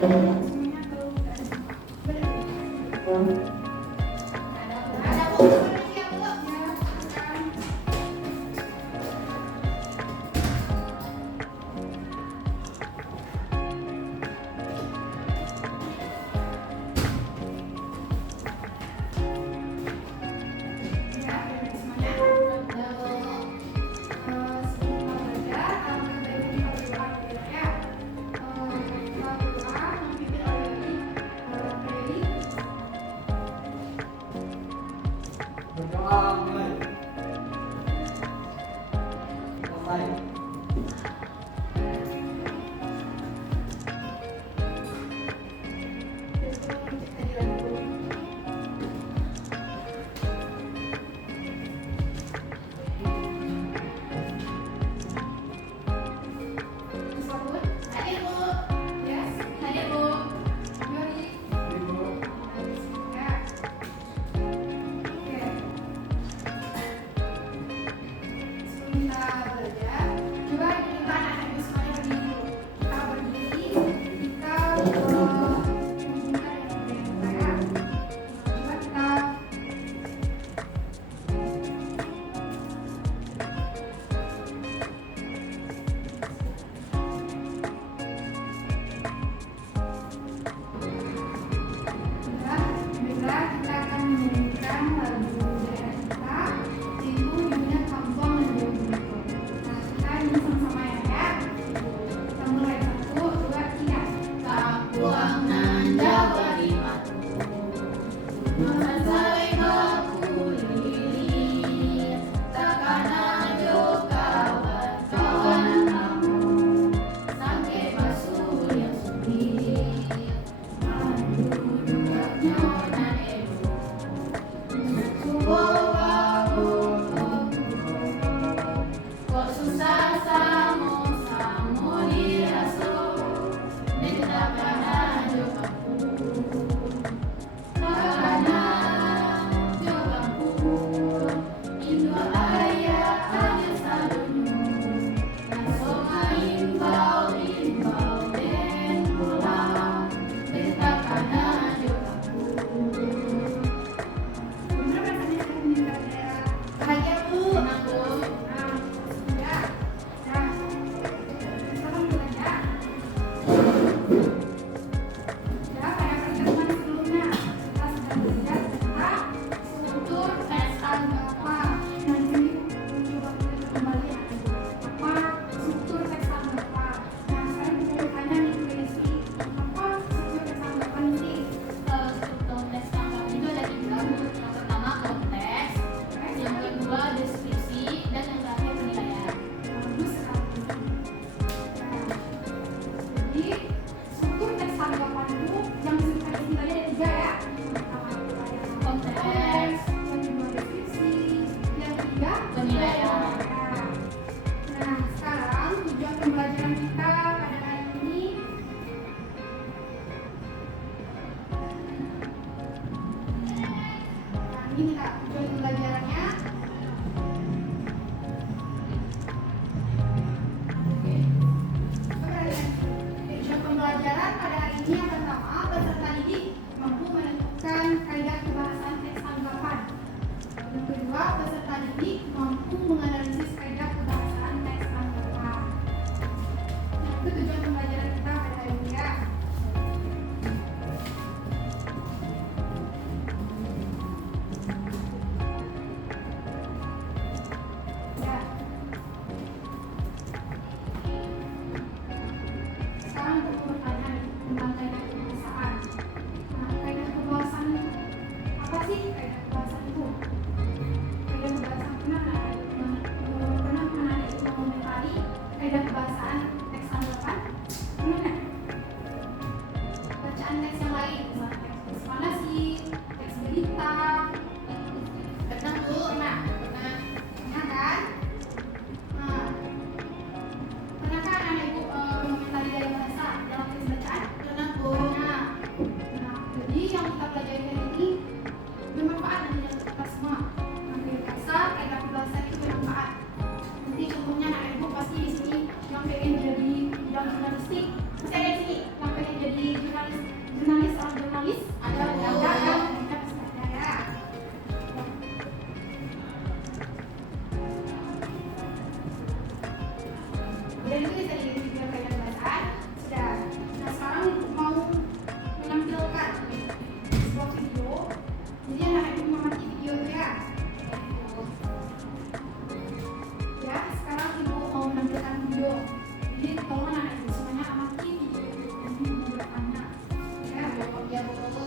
Kita belajar. Coba di Jadi tolong anak itu semuanya amati video ini menurut anak. Ya, ya Bu.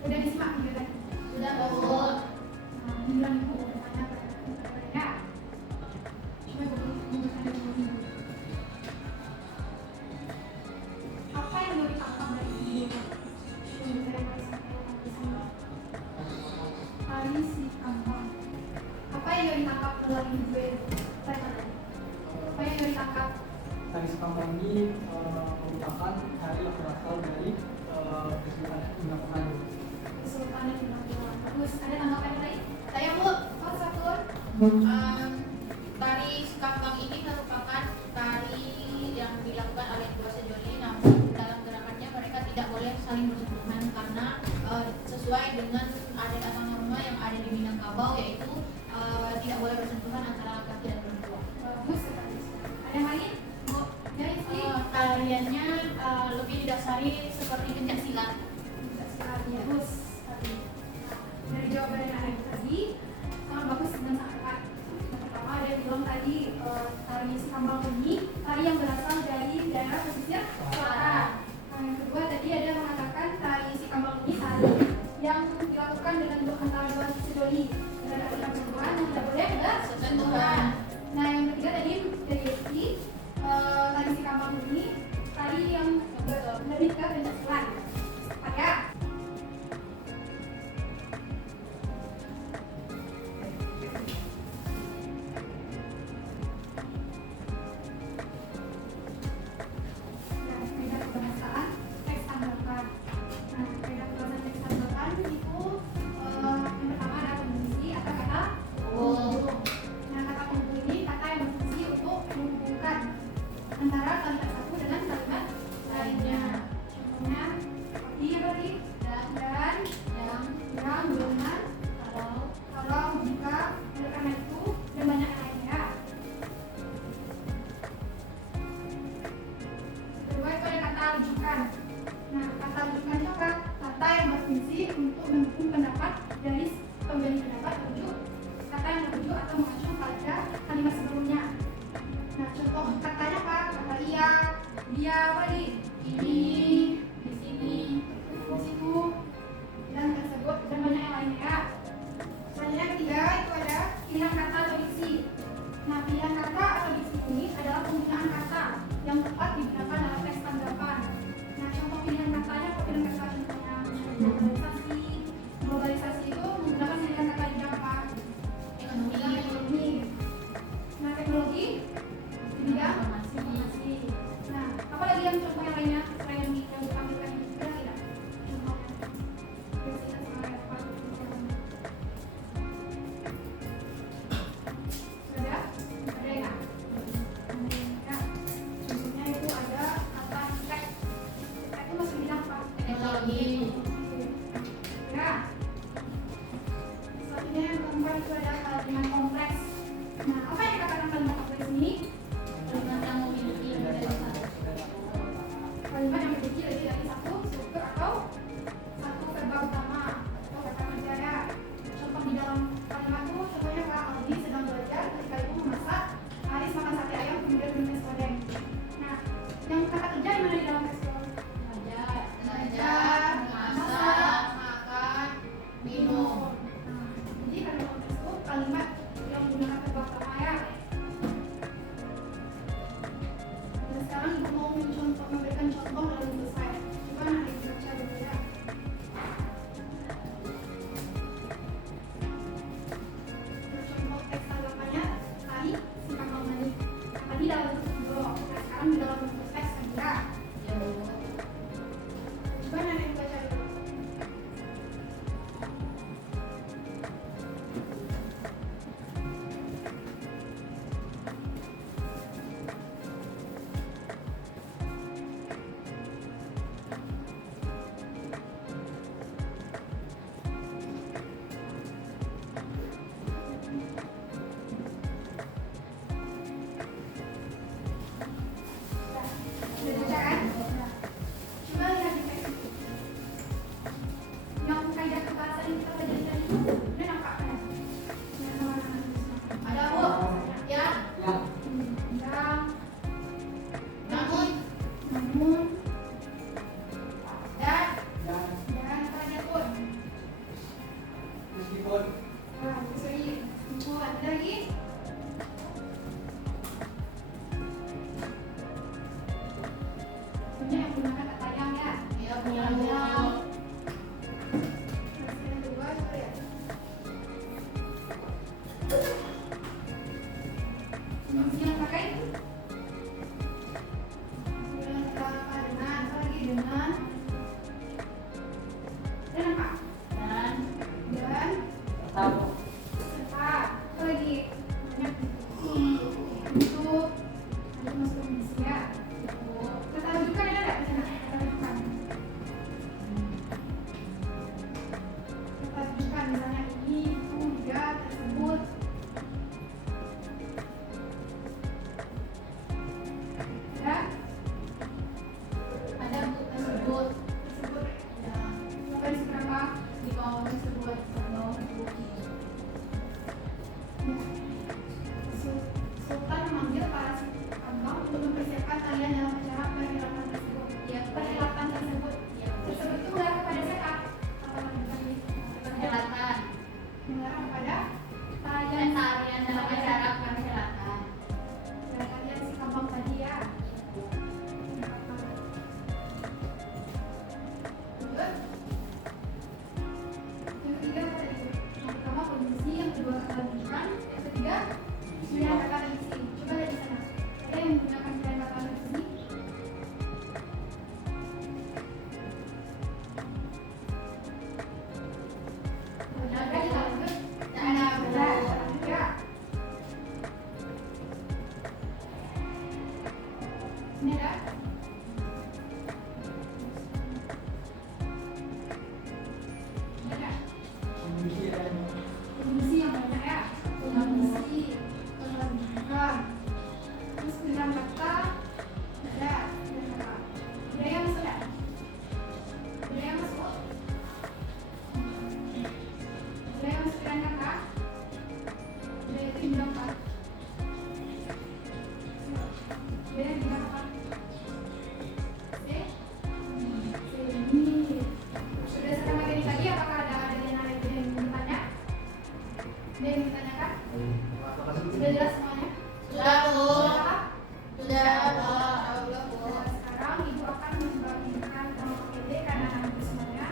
Udah disimak gitu kan? Udah Bu. Bilang Ibu bertanya pada ya. Coba Ibu bertanya dulu. Apa yang mau ditangkap dari video? Hari si kampang. Apa yang ditangkap melalui video? Apa yang ditangkap? Hari si kampang ini merupakan hari yang berasal dari Kesultanan Bintang Pemadu. Kesultanan Bintang Pemadu. Bagus. Ada tanggapan lain? Saya Bu. Oh satu. Tari Kampang ini merupakan tari yang dilakukan oleh dua sejoli, namun dalam gerakannya mereka tidak boleh saling bersentuhan karena sesuai dengan adat atau norma yang ada di Minangkabau, yaitu tidak boleh bersentuhan antara laki-laki dan perempuan. Bagus sekali. Ada yang lain? Bu. Dari sini. Tariannya lebih didasari seperti pencak silat. Bagus sekali. Dari jawaban yang ada tadi sangat bagus dan sangat tepat. Yang pertama ada bilang tadi tari si kampang ini tari yang berasal dari daerah pesisir selatan. Yang kedua tadi ada mengatakan tari si kampang ini tari yang dilakukan dengan antara dua sejoli dan ada perempuan yang tidak boleh bersentuhan. Nah yang ketiga tadi dari Esti tari si kampang ini tari yang lebih ke pencaksilat. Ya. Antara kalimat satu dengan kalimat lainnya. Contohnya seperti apa tadi? Dan yang dengan kalau jika oleh karena itu dan banyak lainnya. Kedua itu ada kata rujukan. Nah kata rujukan itu apa? Kata yang berfungsi untuk mendukung pendapat dari pemberi pendapat rujuk. Kata yang merujuk atau mengacu pada kalimat sebelumnya. Nah contoh katanya apa? Kata iya, dia apa nih? Ini, di sini, di situ, dan tersebut dan banyak yang lainnya. Selanjutnya ketiga itu ada pilihan kata atau diksi. Nah pilihan kata atau diksi ini adalah penggunaan kata Yang kata kerja di mana di dalam teks bawah? Belajar, masak, makan, minum. Nah, jadi kalau dalam teks itu kalimat yang menggunakan verb pertama ya. Dan sekarang ibu mau memberikan contoh dalam bentuk saya. Coba anak ibu baca dulu ya. Contoh teks tanggapannya tadi si Kakak tadi. Tadi dalam bentuk blog. Nah, sekarang di dalam bentuk teks saja. Ya, Bu. Coba anak ibu baca dulu. Sudah baca kan? Coba lihat di teks itu. Yang kaidah kebahasaan kita pelajari tadi itu udah nampak kan? Yang sama anak-anak di sana. Ada, Bu? Ya. Ya. Yang Namun, namun dan Dan apa aja pun. meskipun Nah, sorry. Pun ada lagi. Punya yang menggunakan kata yang ya. ya, Bu. Terus yang kedua coba lihat. Fungsi yang pakai dengan kata dengan apa lagi dengan dan apa Dan dan tetap serta apa lagi banyak untuk nanti masuk fungsi ya. Kata rujukan ada nggak di sana? Kata rujukan. Kata rujukan misalnya ini, itu, dia, tersebut. Ada? ada, Bu, tersebut. Tersebut. Ya. Apa di seberapa? Di bawah tersebut, di bawah bukti. Sultan memanggil para abang untuk mempersiapkan kalian dalam acara perhelatan tersebut. Ya, Perhelatan tersebut. Ya, Bu. Tersebut itu mengarah kepada siapa? Apa namanya? Perhelatan. Mengarah kepada Dan tarian tarian dalam acara perhelatan. tarian si abang tadi ya. Lanjut. Yang ketiga apa tadi? Yang pertama kondisi, yang kedua kata rujukan, yang ketiga pilihan kata isi. Coba lihat di sana. Ada yang menggunakan pilihan kata isi? Ada kita lanjut. Ada, Bu. Ada, lanjut ya. Ini ada. Ini ada. kondisi dan Kondisi yang banyak ya. Kondisi, kelanjutan. Terus pilihan kata ada. Pilihan kata. Budaya masuk ya? Budaya masuk. Budaya masuk pilihan kata. Budaya itu bidang apa? Budaya bidang apa? Seni. Berdasarkan materi tadi, apakah ada yang bertanya? Ada yang ditanyakan? Sudah jelas semuanya? Sudah, Bu. Sudah? Sudah, Bu. Sudah, Bu. Nah, sekarang ibu akan membagikan PPT karena nanti semuanya.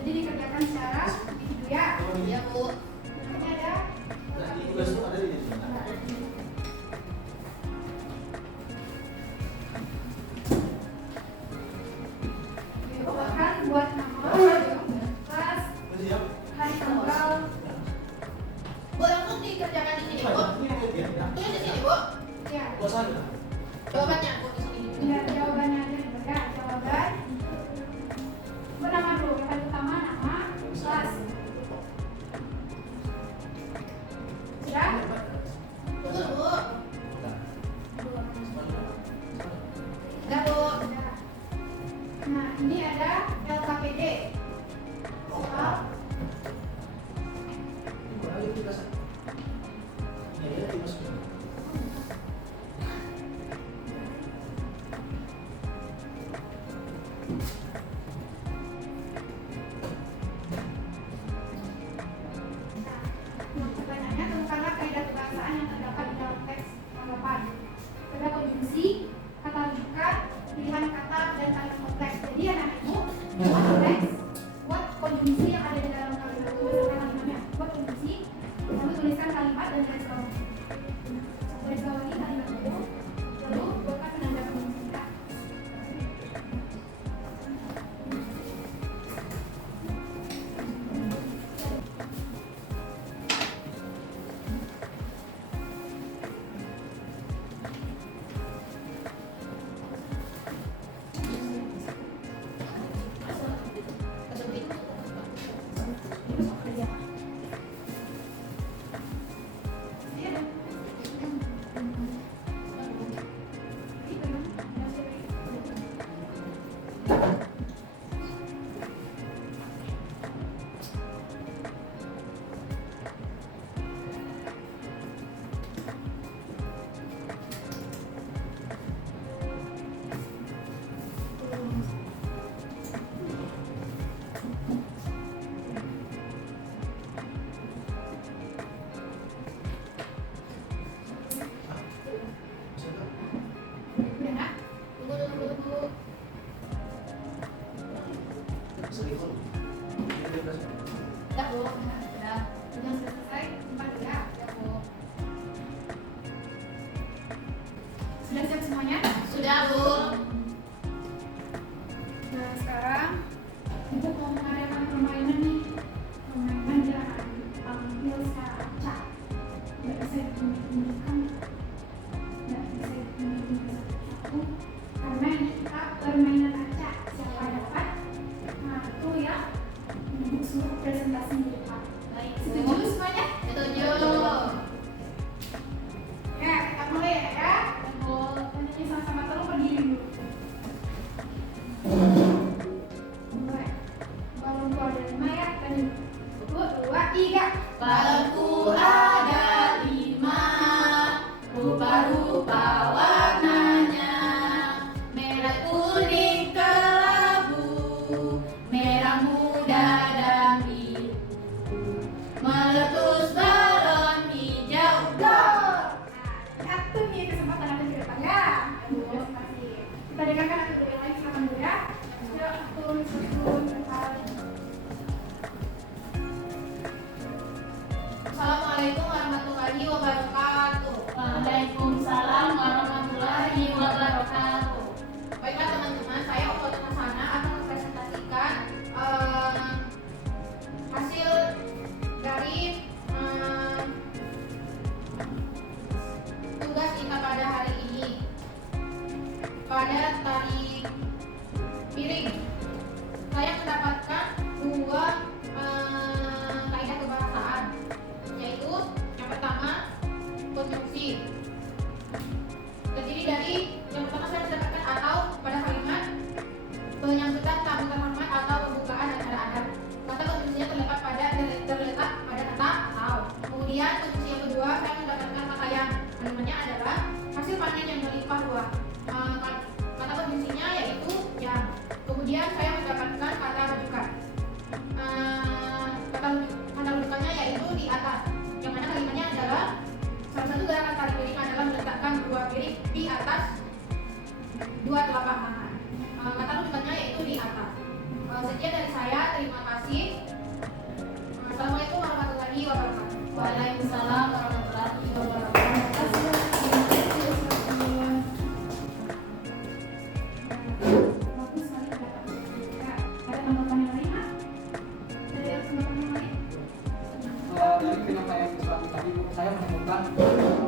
Jadi dikerjakan secara individu ya. Ya, Bu. Ini ada. Nanti tugas itu ada di sana. Ibu akan buat nama, kelas, Siap. hari tanggal. Bu, langsung dikerjakan di sini, Bu. Ini dia. Tulis di sini, Bu. Ya. Puasanya. Jawabannya, Bu, di sini. Ya, jawabannya aja dulu ya. Jawaban. Ibu nama dulu. Yang paling utama nama, kelas. Sudah? Betul, Bu. Sudah, Bu. Sudah. Nah, ini ada LKPD. Soal permainan acak. Siapa dapat? Nah, itu ya suruh presentasi di depan. Baik, Setuju semuanya? Setuju. Ya, kita mulai ya. Tanya sama-sama, tolong berdiri dulu. Mulai. Balonku ada 5 ya. Tanya. 1, 2, 3. Balonku ada 5, rupa-rupa warnanya, merah kuning kelabu, merah muda dan biru, meletus balon hijau. Go! Nah, itu nih kesempatan aku ke depan ya. Ayo, kasih. Kita dengarkan aku dulu lagi sama dulu ya. Yuk, atur, susun, depan. Assalamualaikum warahmatullahi wabarakatuh. Waalaikumsalam warahmatullahi wabarakatuh. Baiklah teman-teman, saya Okoto Hasana akan mempresentasikan hasil dari tugas kita pada hari ini pada tari piring. Saya mendapatkan 2 kaidah kebahasaan, yaitu yang pertama konjungsi. Terdiri dari yang pertama saya mendapatkan atau pada kalimat penyambutan tamu terhormat atau pembukaan acara adat. Kata konjungsinya terletak pada kata atau. Kemudian konjungsi yang kedua saya mendapatkan kata yang kalimatnya adalah hasil panen yang melimpah ruah. Kata konjungsinya yaitu yang. Kemudian saya mendapatkan kata rujukan. Kata rujukannya yaitu di atas. Yang mana kalimatnya adalah salah satu gerakan tari piring adalah meletakkan 2 piring di atas 2 telapak tangan. Kata rujukannya yaitu di atas. Sekian dari saya, terima kasih. Assalamualaikum warahmatullahi wabarakatuh. Waalaikumsalam warahmatullahi wabarakatuh. Bagus sekali pendapat. Ya, ada tanggapan yang lain, Mak? Ada tanggapan yang lain? Dari penyampaian suami tadi, saya menemukan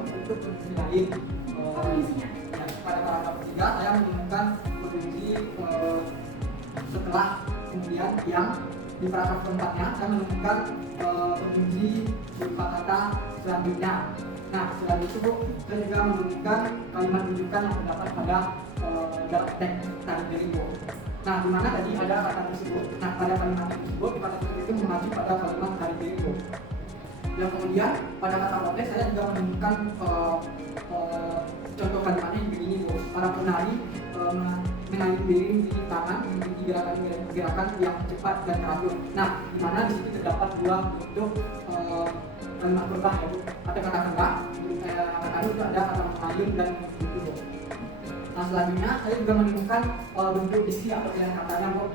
untuk kondisi lain. Apa fungsinya? Ya, pada paragraf 3 saya menemukan kondisi setelah kemudian yang di paragraf keempatnya saya menemukan kondisi berupa kata selanjutnya. Nah, selain itu saya juga menemukan kalimat rujukan yang terdapat pada teks tari piring. Nah, di mana tadi ada kata tersebut. Nah, pada kalimat tersebut kata tersebut itu mengacu pada kalimat tari piring. Yang kemudian pada kata konteks saya juga menemukan contoh kalimatnya yang begini, Bu. Para penari menari piring di tangan mengikuti gerakan yang cepat dan teratur. Nah, di mana di situ terdapat 2 bentuk kalimat berbah, ya, Bu. Ada kata kendang, kata itu ada kata mengayun dan begitu, Bu. Nah, selanjutnya saya juga menemukan bentuk diksi atau pilihan katanya, Bu.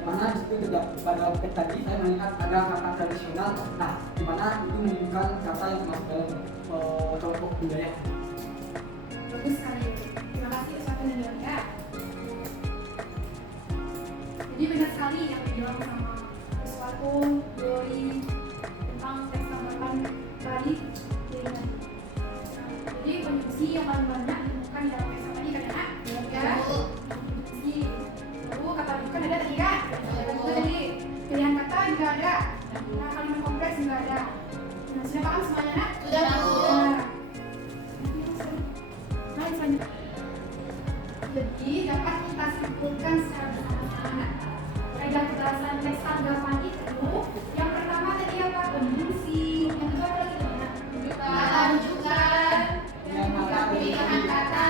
Mana di situ terdapat pada teks tadi saya melihat ada kata tradisional. Nah, di mana itu menunjukkan kata yang masuk dalam kelompok budaya. Bagus sekali. Terima kasih atas penjelasan ya. Jadi benar sekali yang dibilang sama Wiswato, Dori tentang teks tanggapan tadi piring tadi. Jadi konjungsi yang paling banyak ditemukan dalam teks tadi kan ya? Ya. Konjungsi. Lalu kata rujukan ada tadi kan? Lalu tadi pilihan kata juga ada. Nah, kalimat kompleks juga ada. Nah, sudah paham semuanya, Nak? Sudah, Bu. Baik, selanjutnya. Jadi dapat kita simpulkan secara bersama-sama. Kaidah kebahasaan teks tanggapan itu yang pertama tadi apa? Konjungsi. Yang kedua apa lagi? Kata rujukan, Yang kata pilihan kata,